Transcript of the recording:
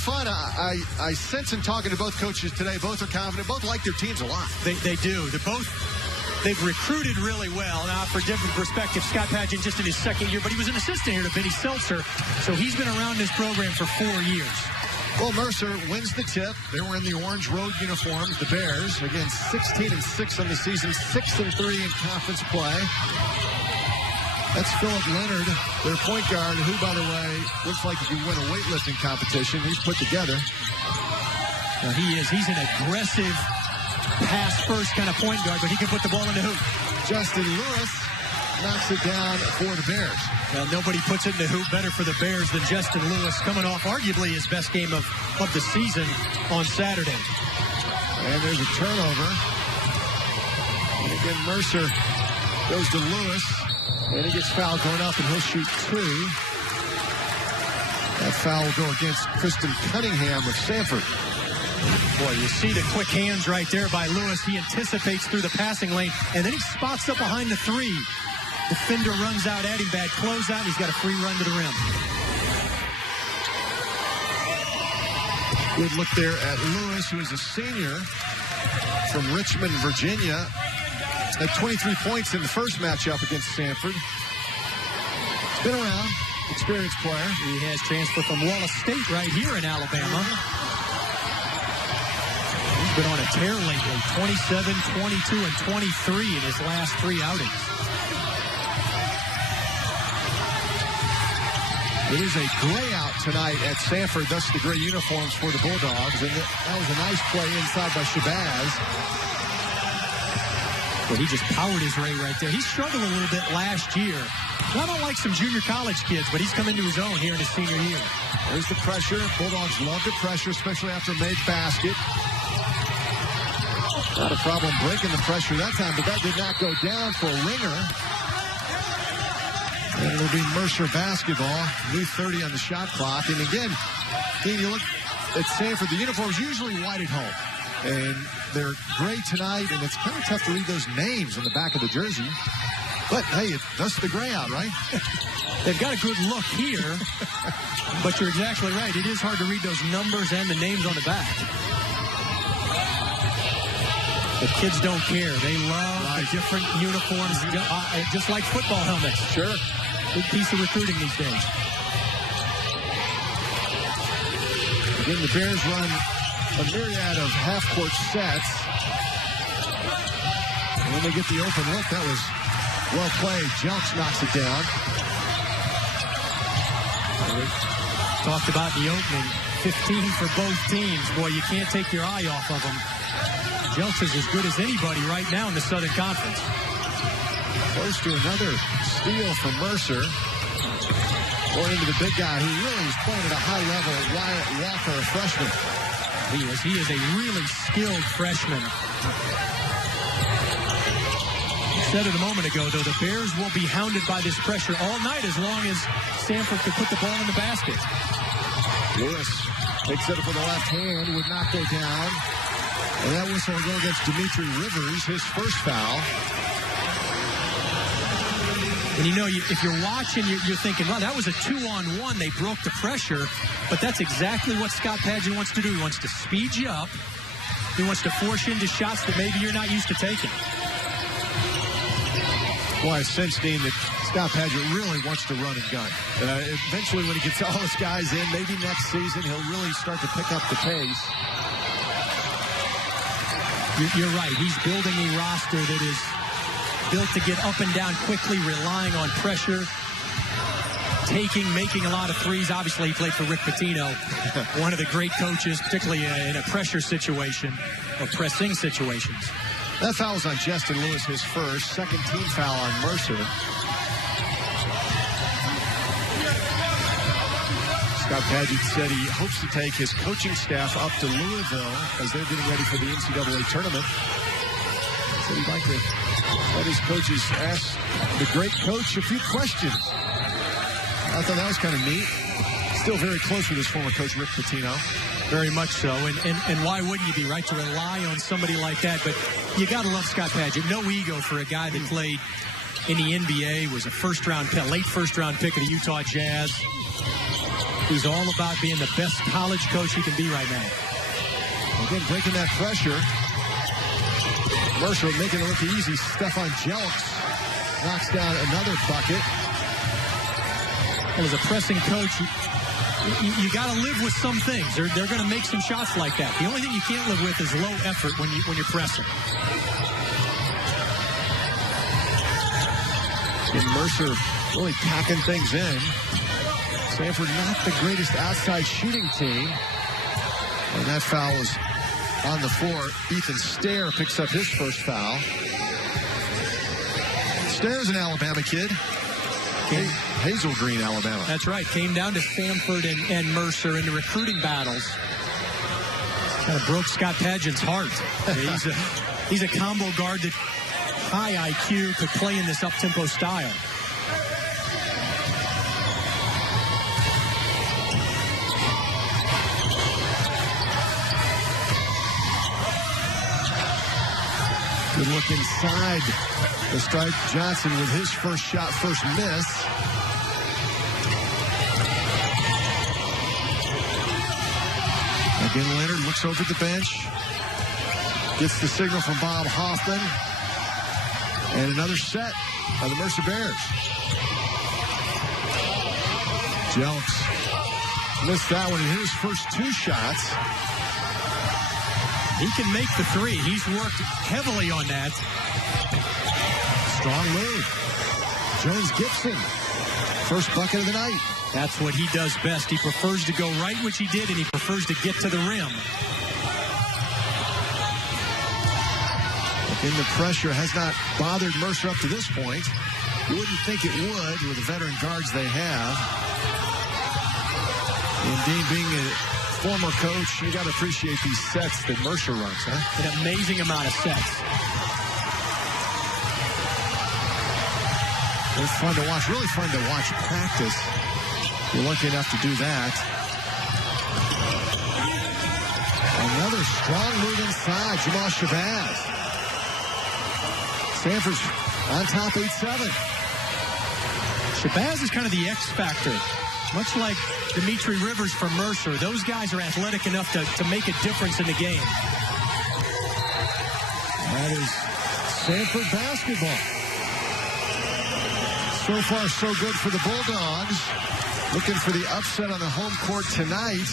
of fun. I sense in talking to both coaches today, both are confident, both like their teams a lot. They do. They've recruited really well. Now, for different perspective, Scott Padgett just in his second year, but he was an assistant here to Vinny Seltzer, so he's been around this program for 4 years. Well, Mercer wins the tip. They were in the orange road uniforms, the Bears. Again, 16-6 on the season, 6-3 in conference play. That's Philip Leonard, their point guard, who, by the way, looks like if you win a weightlifting competition, he's put together. Now, he is. He's an aggressive pass-first kind of point guard, but he can put the ball in the hoop. Jestin Lewis knocks it down for the Bears. Well, nobody puts it in the hoop better for the Bears than Jestin Lewis, coming off arguably his best game of the season on Saturday. And there's a turnover. And again, Mercer goes to Lewis. And he gets fouled going up, and he'll shoot 2. That foul will go against Kristen Cunningham of Samford. Boy, you see the quick hands right there by Lewis. He anticipates through the passing lane, and then he spots up behind the 3. Defender runs out at him, bad closeout. He's got a free run to the rim. Good look there at Lewis, who is a senior from Richmond, Virginia. Had 23 points in the first matchup against Samford. He's been around, experienced player. He has transferred from Wallace State right here in Alabama. He's been on a tear lately, 27, 22, and 23 in his last 3 outings. It is a gray out tonight at Samford, thus the gray uniforms for the Bulldogs. And that was a nice play inside by Shabazz. But he just powered his ray right there. He struggled a little bit last year. Not unlike some junior college kids, but he's come into his own here in his senior year. There's the pressure. Bulldogs love the pressure, especially after a made basket. Not a problem breaking the pressure that time, but that did not go down for a ringer. And it'll be Mercer basketball. New 30 on the shot clock. And again, Dean, you look at Samford, the uniforms usually white at home. And they're gray tonight, and it's kind of tough to read those names on the back of the jersey. But, hey, that's the gray out, right? They've got a good look here, but you're exactly right. It is hard to read those numbers and the names on the back. The kids don't care. They love the different uniforms, just like football helmets. Sure. Big piece of recruiting these days. Again, the Bears run a myriad of half-court sets. And when they get the open look, that was well played. Jelks knocks it down. Talked about the opening. 15 for both teams. Boy, you can't take your eye off of them. Jelks is as good as anybody right now in the Southern Conference. Close to another steal from Mercer. Going into the big guy who really is playing at a high level. Wyatt Walker, a freshman. He is a really skilled freshman. I said it a moment ago, though, the Bears will be hounded by this pressure all night as long as Samford can put the ball in the basket. Lewis takes it for the left hand, would not go down. And that whistle will go against Dimitri Rivers, his first foul. And you know, if you're watching, you're thinking, well, that was a 2-on-1. They broke the pressure. But that's exactly what Scott Padgett wants to do. He wants to speed you up. He wants to force you into shots that maybe you're not used to taking. Well, I sense, Dean, that Scott Padgett really wants to run and gun. Eventually, when he gets all his guys in, maybe next season, he'll really start to pick up the pace. You're right. He's building a roster that is built to get up and down quickly, relying on pressure, making a lot of threes. Obviously, he played for Rick Pitino, one of the great coaches, particularly in a pressure situation or pressing situations. That foul was on Jestin Lewis, his first. Second team foul on Mercer. Scott Padgett said he hopes to take his coaching staff up to Louisville as they're getting ready for the NCAA tournament. He said he'd like to let his coaches ask the great coach a few questions. I thought that was kind of neat. Still very close with his former coach, Rick Pitino. Very much so. And why wouldn't you be, right, to rely on somebody like that? But you got to love Scott Padgett. No ego for a guy that played in the NBA, was a late first-round pick of the Utah Jazz. He's all about being the best college coach he can be right now. Again, breaking that pressure. Mercer making it look easy. Stefan Jelks knocks down another bucket. Well, as a pressing coach, you got to live with some things. They're going to make some shots like that. The only thing you can't live with is low effort when you're pressing. And Mercer really packing things in. Samford not the greatest outside shooting team. And that foul was on the floor. Ethan Stair picks up his first foul. Stair's an Alabama kid. Hazel Green, Alabama. That's right. Came down to Samford and Mercer in the recruiting battles. Kind of broke Scott Padgett's heart. He's a combo guard that high IQ could play in this up-tempo style. Good look inside the stripe. Johnson with his first shot, first miss. Again, Leonard looks over at the bench. Gets the signal from Bob Hoffman. And another set by the Mercer Bears. Jelks missed that one in his first two shots. He can make the three. He's worked heavily on that. Strong move. Jones Gibson. First bucket of the night. That's what he does best. He prefers to go right, which he did, and he prefers to get to the rim. And the pressure has not bothered Mercer up to this point. You wouldn't think it would with the veteran guards they have. Indeed, being a former coach, you got to appreciate these sets that Mercer runs, huh? An amazing amount of sets. It's fun to watch, really fun to watch practice. You're lucky enough to do that. Another strong move inside, Jamal Shabazz. Samford's on top 8-7. Shabazz is kind of the X factor. Much like Dimitri Rivers from Mercer, those guys are athletic enough to make a difference in the game. That is Samford basketball. So far, so good for the Bulldogs. Looking for the upset on the home court tonight.